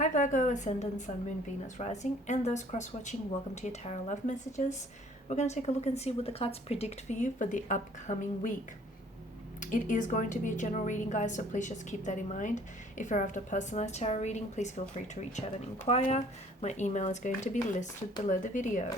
Hi Virgo, Ascendant, Sun, Moon, Venus, Rising, and those cross-watching, welcome to your Tarot Love Messages. We're going to take a look and see what the cards predict for you for the upcoming week. It is going to be a general reading, guys, so please just keep that in mind. If you're after a personalized tarot reading, please feel free to reach out and inquire. My email is going to be listed below the video.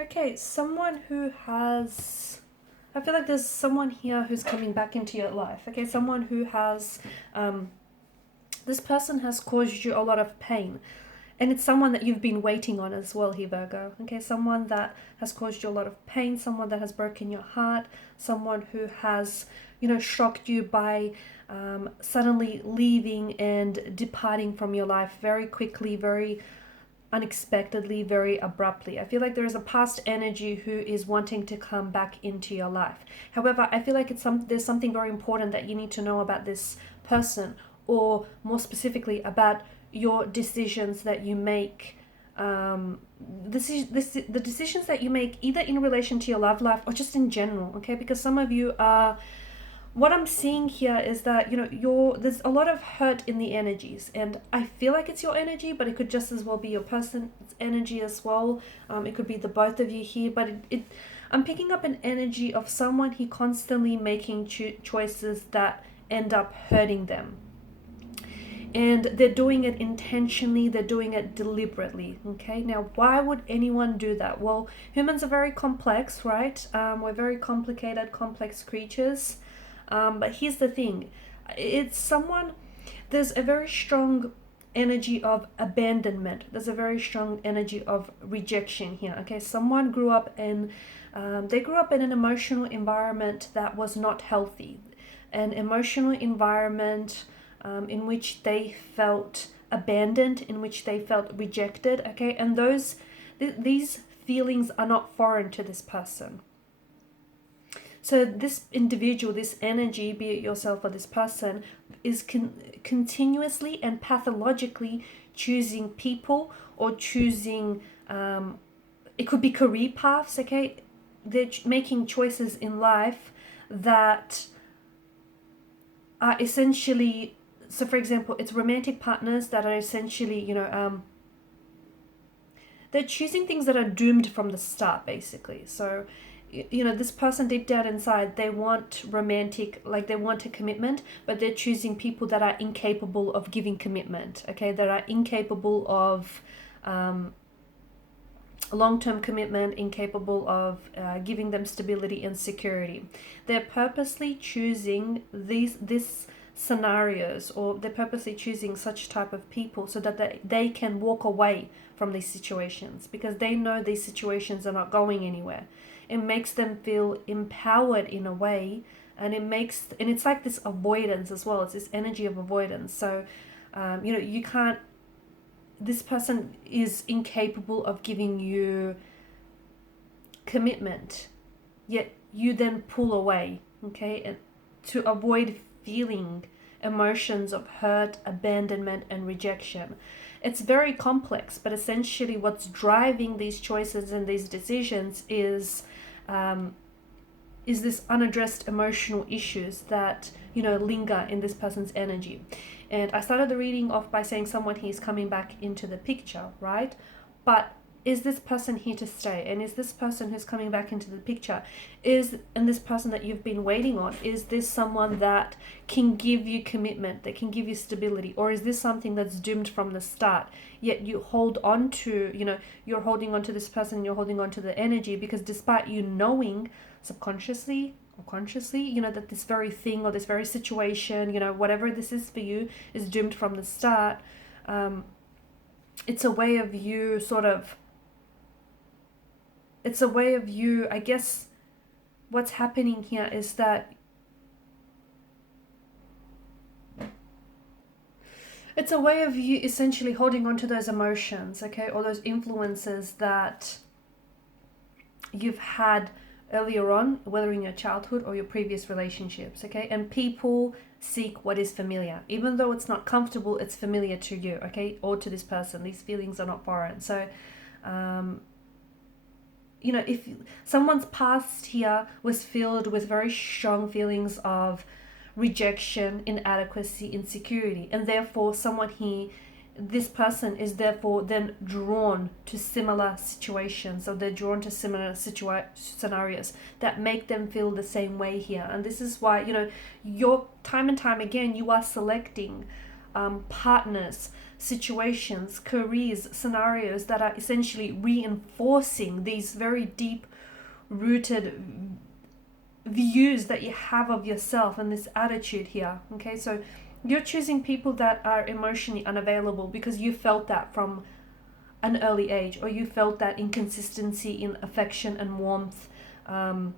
Okay, someone who has... I feel like there's someone here who's coming back into your life. Okay, someone who has... this person has caused you a lot of pain. And it's someone that you've been waiting on as well here, Virgo. Okay, someone that has caused you a lot of pain, someone that has broken your heart, someone who has, shocked you by suddenly leaving and departing from your life very quickly, very unexpectedly, very abruptly. I feel like there is a past energy who is wanting to come back into your life. However, I feel like there's something very important that you need to know about this person, or more specifically about your decisions that you make. The decisions that you make either in relation to your love life or just in general, okay? Because some of you are... What I'm seeing here is that, there's a lot of hurt in the energies, and I feel like it's your energy, but it could just as well be your person's energy as well. It could be the both of you here, but I'm picking up an energy of someone he constantly making choices that end up hurting them. And they're doing it intentionally, they're doing it deliberately, okay? Now, why would anyone do that? Well, humans are very complex, right? We're very complicated, complex creatures. But here's the thing, it's someone, there's a very strong energy of abandonment. There's a very strong energy of rejection here, okay? Someone grew up in, they grew up in an emotional environment that was not healthy. An emotional environment in which they felt abandoned, in which they felt rejected, okay? And these feelings are not foreign to this person. So this individual, this energy, be it yourself or this person, is continuously and pathologically choosing people or choosing, it could be career paths, okay? They're making choices in life that are essentially, so for example, it's romantic partners that are essentially, they're choosing things that are doomed from the start, basically. So, this person deep down inside, they want romantic, like they want a commitment, but they're choosing people that are incapable of giving commitment, okay? That are incapable of long-term commitment, incapable of giving them stability and security. They're purposely choosing these scenarios, or they're purposely choosing such type of people so that they can walk away from these situations, because they know these situations are not going anywhere. It makes them feel empowered in a way, and it's like this avoidance as well. It's this energy of avoidance. So, you can't, this person is incapable of giving you commitment, yet you then pull away, okay? And to avoid feeling emotions of hurt, abandonment, and rejection. It's very complex, but essentially what's driving these choices and these decisions is this unaddressed emotional issues that, linger in this person's energy. And I started the reading off by saying someone he's coming back into the picture, right? But is this person here to stay? And is this person who's coming back into the picture, and this person that you've been waiting on, is this someone that can give you commitment, that can give you stability? Or is this something that's doomed from the start, yet you hold on to, you're holding on to this person, you're holding on to the energy, because despite you knowing subconsciously or consciously, that this very thing or this very situation, whatever this is for you, is doomed from the start. It's a way of you I guess what's happening here is that it's a way of you essentially holding on to those emotions, okay, or those influences that you've had earlier on, whether in your childhood or your previous relationships, okay? And people seek what is familiar. Even though it's not comfortable, it's familiar to you, okay, or to this person. These feelings are not foreign. So, if someone's past here was filled with very strong feelings of rejection, inadequacy, insecurity, and therefore this person is therefore then drawn to similar situations, or they're drawn to similar scenarios that make them feel the same way here. And this is why, you're time and time again, you are selecting partners, situations, careers, scenarios that are essentially reinforcing these very deep rooted views that you have of yourself and this attitude here, okay? So you're choosing people that are emotionally unavailable because you felt that from an early age, or you felt that inconsistency in affection and warmth from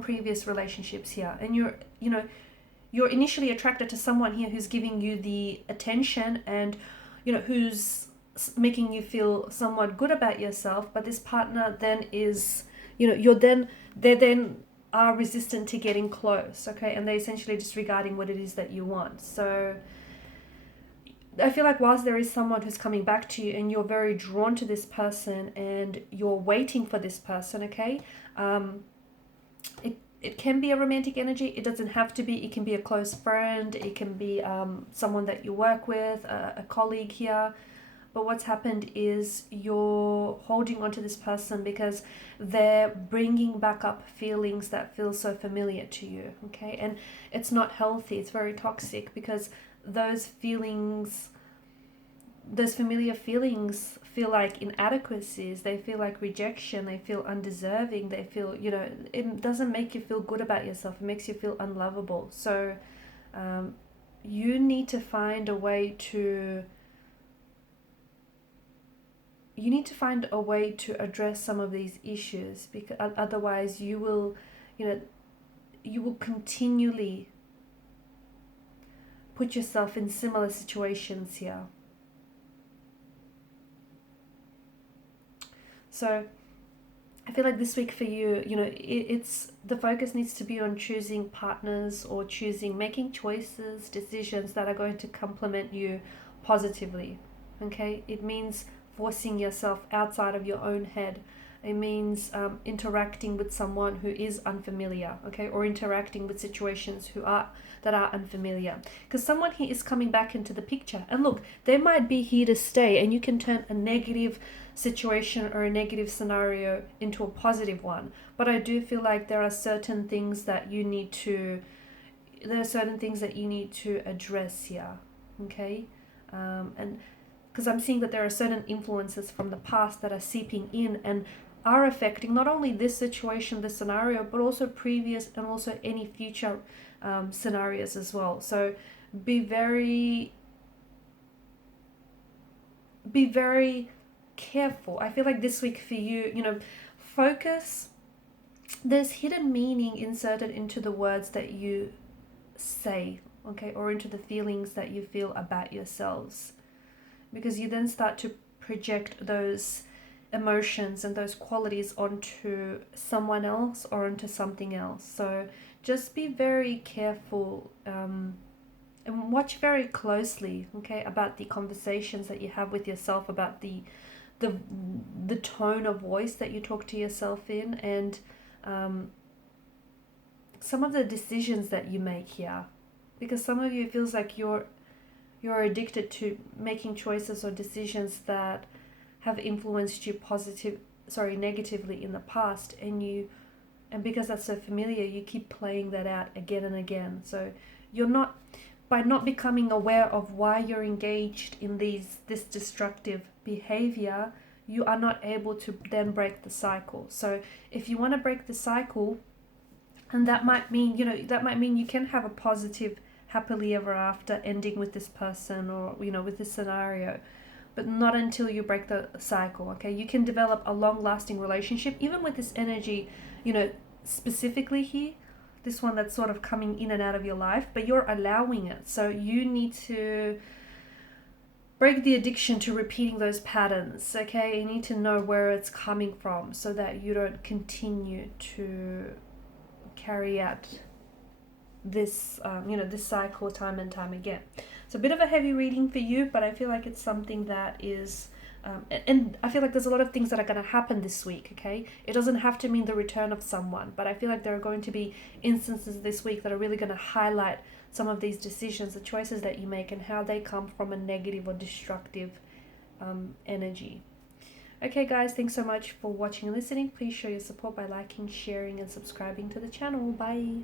previous relationships here. And you're initially attracted to someone here who's giving you the attention and, who's making you feel somewhat good about yourself. But this partner then is, they then are resistant to getting close, okay? And they're essentially disregarding what it is that you want. So I feel like whilst there is someone who's coming back to you and you're very drawn to this person and you're waiting for this person, okay? It can be a romantic energy. It doesn't have to be. It can be a close friend. It can be someone that you work with, a colleague here. But what's happened is you're holding on to this person because they're bringing back up feelings that feel so familiar to you, okay? And it's not healthy. It's very toxic, because those familiar feelings feel like inadequacies. They feel like rejection. They feel undeserving. They feel, it doesn't make you feel good about yourself. It makes you feel unlovable. So you need to find a way to address some of these issues, because otherwise you will continually put yourself in similar situations here. So I feel like this week for you, it's the focus needs to be on choosing partners, or making choices, decisions that are going to complement you positively, okay? It means forcing yourself outside of your own head. It means interacting with someone who is unfamiliar, okay, or interacting with situations that are unfamiliar. Because someone here is coming back into the picture, and look, they might be here to stay, and you can turn a negative situation or a negative scenario into a positive one. But I do feel like there are certain things that you need to address here, okay, and because I'm seeing that there are certain influences from the past that are seeping in and are affecting not only this situation, this scenario, but also previous and also any future scenarios as well. So be very careful. I feel like this week for you, focus. There's hidden meaning inserted into the words that you say, okay, or into the feelings that you feel about yourselves, because you then start to project those emotions and those qualities onto someone else or onto something else. So just be very careful and watch very closely, okay, about the conversations that you have with yourself, about the tone of voice that you talk to yourself in, and some of the decisions that you make here, because some of you, it feels like you're addicted to making choices or decisions that have influenced you negatively in the past, and because that's so familiar, you keep playing that out again and again. So you're not, by not becoming aware of why you're engaged in this destructive behavior, you are not able to then break the cycle. So if you want to break the cycle, and that might mean, you can have a positive, happily ever after ending with this person, or, with this scenario, but not until you break the cycle, okay? You can develop a long-lasting relationship, even with this energy, specifically here, this one that's sort of coming in and out of your life, but you're allowing it. So you need to break the addiction to repeating those patterns, okay? You need to know where it's coming from so that you don't continue to carry out this this cycle time and time again. It's a bit of a heavy reading for you, but I feel like it's something that is and I feel like there's a lot of things that are going to happen this week, okay? It doesn't have to mean the return of someone, but I feel like there are going to be instances this week that are really going to highlight some of these decisions, the choices that you make, and how they come from a negative or destructive energy. Okay guys, thanks so much for watching and listening. Please show your support by liking, sharing and subscribing to the channel. Bye.